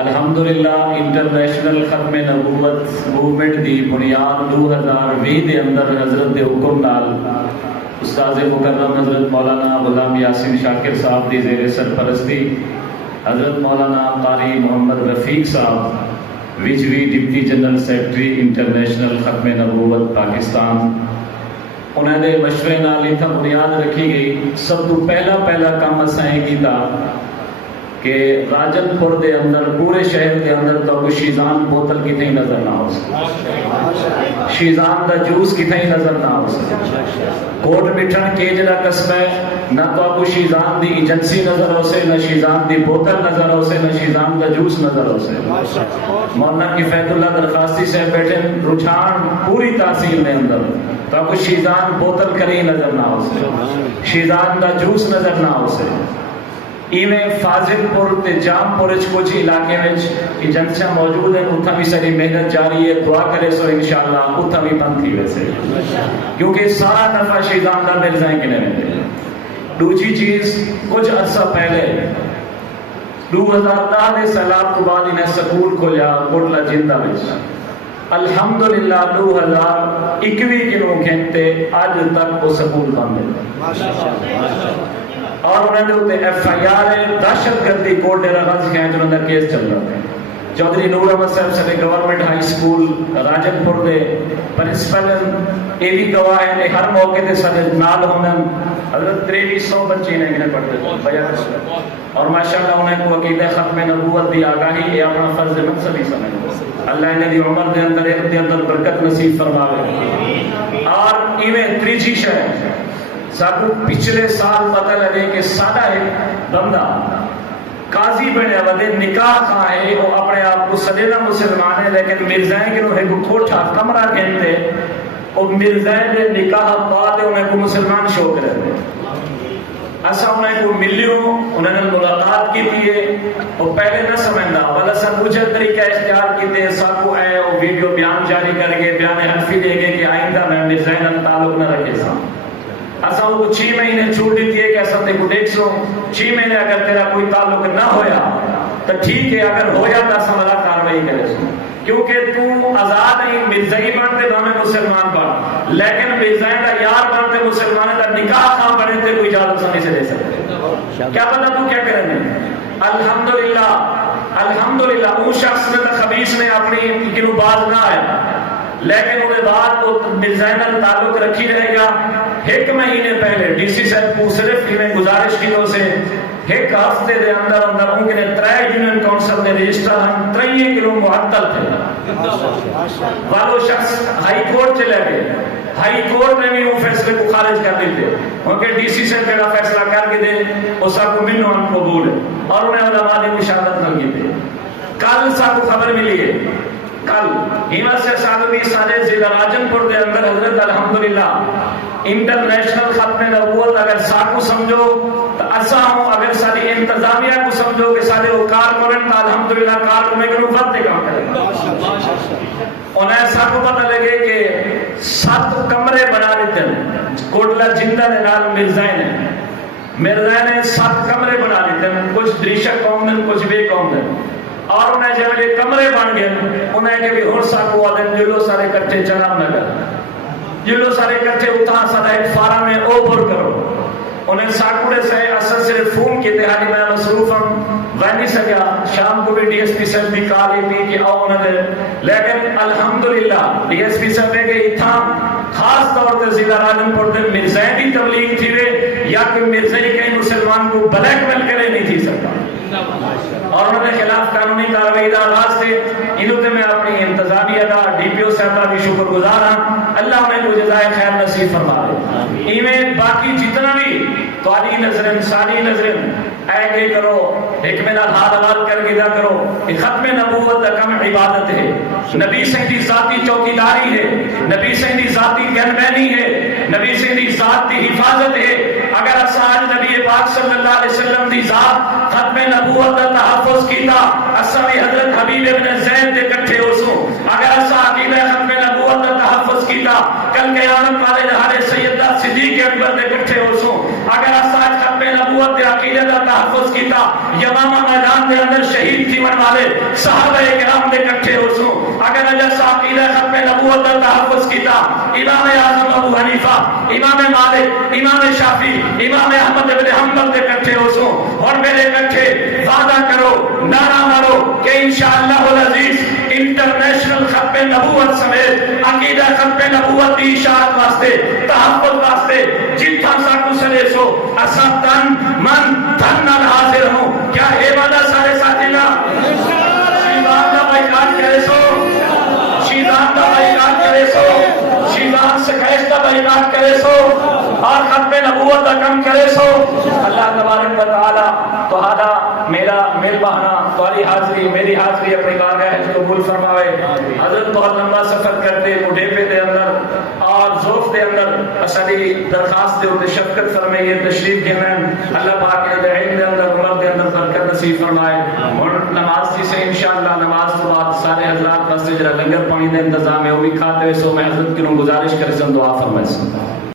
الحمدللہ انٹرنیشنل ختم نبوت موومنٹ دی بنیاد 2020 دے اندر حضرت دے حکم نال استاد مکرم حضرت مولانا غلام یاسین شاکر صاحب دی زیر سرپرستی حضرت مولانا قاری محمد رفیق صاحب وچ وی ڈپٹی جنرل سیکرٹری انٹرنیشنل ختم نبوت پاکستان انہوں نے مشورے نال اتنا بنیاد رکھی گئی. سب تو پہلا کام اساں یہ کیتا کہ راجن پور دے اندر پورے شہر دے اندر تو کوئی شیزان بوتل کتنے نظر نہ ہو سکے, شیزان دا جوس کتنے نظر نہ ہو سکے. کوٹ مٹھن کے جڑا قصبہ ہے نہ تو کوئی شیزان دی ایجنسی نظر ہو سے, نہ شیزان دی بوتل نظر ہو سے, نہ شیزان دا جوس نظر ہو سے. مولانا کفایت اللہ درخواستی سے بیٹھے رجحان پوری تحصیل دے اندر تو کوئی شیزان بوتل کری نظر نہ ہو سے, شیزان دا جوس نظر نہ ہو سے. ایویں فاضل پور تے جام پور کچھ علاقے میں ایجنسیاں موجود ہیں, اتھا بھی ساری محنت جاری ہے. دعا کرے سو انشاءاللہ اتھا بھی بند تھی ویسے, کیونکہ سارا نفع شیزان دا مل جائیں گے. دوسری چیز کچھ عرصہ پہلے 2010 دے سیلاب تو بعد انہیں سکول کھولیا کوٹلا جندہ میں. الحمدللہ 2021 کنوں گھنٹے آج تک وہ سکول بند ہے اور انہوں نے ہوتے ایف آئی آر دہشت گردی کوٹ ڈیرہ غازی کے ہیں جو انہوں نے کیس چل رہا ہے. چودھری نور احمد صاحب سے گورنمنٹ ہائی سکول راجن پور دے پرنسپل اے بھی گواہ ہیں, ہر موقع تے سارے نال ہونا. حضرت 2300 بچے نے پڑھتے اور ماشاءاللہ انہیں کو عقیدہ ختم نبوت دی آگاہی یہ اپنا فرض منصب ہی سمجھتے. اللہ انہیں دی عمر دے اندر ایک دے اندر برکت نصیب فرماوے. اور ایویں تریجی شہر ساکو پچھلے سال پتہ لگے کہ سادہ ایک بندہ قاضی بنے ودے نکاح کھا ہے, وہ اپنے آپ کو سدینا مسلمان ہے لیکن مرزائیں کنو ہے کو کھوٹا کمرہ گھنتے وہ مرزائیں دے نکاح پاتے انہیں کو مسلمان شوق رہتے. ایسا انہیں کو ملیوں انہوں نے ملاقات کی تھی, وہ پہلے نہ سمجھنا والا سب کچھ طریقہ اختیار کی تھے. ساکو اے وہ ویڈیو بیان جاری کر گے, بیان حنفی دے گے کہ آئندہ میں مرزائیں تعلق نہ رکھے سا. ایسا وہ 6 مہینے چھوڑ دیتی ہے کہ ایسا تے کو دیکھ سو 6 مہینے اگر تیرا کوئی تعلق نہ ہویا تو ٹھیک ہے, اگر ہویا تو ایسا والا کاروائی کرے سو, کیونکہ تو آزاد نہیں. مرزائی بنتے تو ہمیں مسلمان بن, لیکن مرزائی کا یار بنتے مسلمان کا نکاح خواہ بنے تھے کوئی اجازت سمجھ سے دے سکتے. کیا پتا تو کیا کریں گے. الحمدللہ وہ شخص میں خبیث نے اپنی کنو باز نہ آیا, لیکن انہیں بعد وہ مرزائی کا تعلق رکھی رہے گا. 1 مہینے پہلے ڈی سی صاحب کو صرف انہیں گزارش کی تو سے 1 ہفتے دے اندر ان کے 3 یونین کونسل نے رجسٹر ہم 3 کلو معطل تھے. والو شخص ہائی کورٹ چلے گئے, ہائی کورٹ نے بھی وہ فیصلے کو خارج کر دیتے کیونکہ ڈی سی صاحب کا فیصلہ کر کے دے اس کو منو ہم قبول ہے اور انہیں علماء نے مشاہدت نہ کی تھے. کل سا کو خبر ملی ہے, کل ہیما سے سالوی سارے ضلع راجن پور دے اندر حضرت الحمدللہ انٹرنیشنل ختم نبوت اگر ساکو سمجھو تو اسا ہوں, اگر ساری انتظامیہ کو سمجھو کہ سارے وہ کارکنن تا الحمدللہ کارکنن کے نوبت دے کام کرے. انہیں ساکو پتہ لگے کہ 7 کمرے بنا لیتے ہیں کوٹلا جندہ نے نال مرزائیں نے 7 کمرے بنا لیتے ہیں, کچھ دریشہ قوم دن کچھ بے قوم دن. اور انہیں جب یہ کمرے بن گئے انہیں کہ بھی ہر ساکو آدھیں جلو سارے کٹھے جناب نگر, جلو سارے کٹھے اتھا سارا ایک فارا میں اوپر کرو. انہیں ساکوڑے سے اثر صرف فون کی تحالی میں مصروف ہم وہ نہیں سکیا. شام کو بھی ڈی ایس پی صاحب بھی کالی تھی کہ آؤ انہیں دے, لیکن الحمدللہ ڈی ایس پی صاحب نے کہ اتھا خاص طور پر ضلع راجن پور دے مرزائیں دی تبلیغ تھی وے یا کہ مرزائی کہیں مسلمان کو بلیک میل کرے نہیں تھی سکتا اور انہوں نے خلاف قانونی کارروائی دا آغاز تھے. انہوں نے میں اپنی انتظامیہ دا ڈی پی او صاحب کا بھی شکر گزار ہوں, اللہ انہیں کو جزائے خیر نصیب فرما دے. ایویں باقی جتنا بھی توالی نظرن ساری نظرن اے گے کرو حکمت حال حوال کر کے دا کرو کہ ختم نبوت کم عبادت ہے, نبی سے دی ذاتی چوکیداری ہے, نبی سے دی ذاتی گنبینی ہے, نبی سے دی ذات دی حفاظت ہے. اگر اساں نبی پاک صلی اللہ علیہ وسلم دی ذات ختم نبوت کا تحفظ کیتا اساں بھی حضرت حبیب ابن زید دے کٹھے ہوسوں. اگر اساں عقیدہ ختم نبوت کا تحفظ کیتا کل قیامت والے دہاڑے سیدہ صدیق اکبر دے کٹھے ہوسوں. اگر اساں ختم نبوت نبوت دے عقیدے دا تحفظ کیتا یمامہ میدان دے اندر شہید جیون والے صحابہ کرام دے کٹھے ہو سو اگر جیسا عقیدہ ختم نبوت دا تحفظ کیتا امام اعظم ابو حنیفہ امام مالک امام شافعی امام احمد بن حنبل دے کٹھے ہو سو اور میرے کٹھے وعدہ کرو نعرہ مارو کہ انشاءاللہ العزیز انٹرنیشنل ختم نبوت سمیت عقیدہ ختم نبوت دی اشاعت واسطے تحفظ واسطے جتھا ساکو سلے سو اسا تن من دھن نال حاضر ہوں کیا اے والا سارے ساتھی نا شیطان دا بائیکاٹ کرے سو شیطان دا بائیکاٹ کرے سو شیطان سے خیش دا بائیکاٹ کرے سو اور ختم نبوت دا کم کرے سو اللہ تبارک و تعالی تو آدھا میرا میل بہانا تمہاری حاضری میری حاضری اپنی بارگاہ کو قبول فرمائے حضرت بہت لمبا سفر کرتے مڈیپے دے اندر اور زوف دے اندر اسالی درخواست دے اندر شفقت فرمائیے تشریف کے میں اللہ پاک کے علم دے اندر عمر دے اندر برکت نصیب فرمائے اور نماز کی سے انشاءاللہ نماز کے بعد سارے حضرات واسطے جڑا لنگر پانی دے انتظام ہے وہ بھی کھاتے ہوئے سو میں حضرت کی گزارش کرے سن دعا فرمائے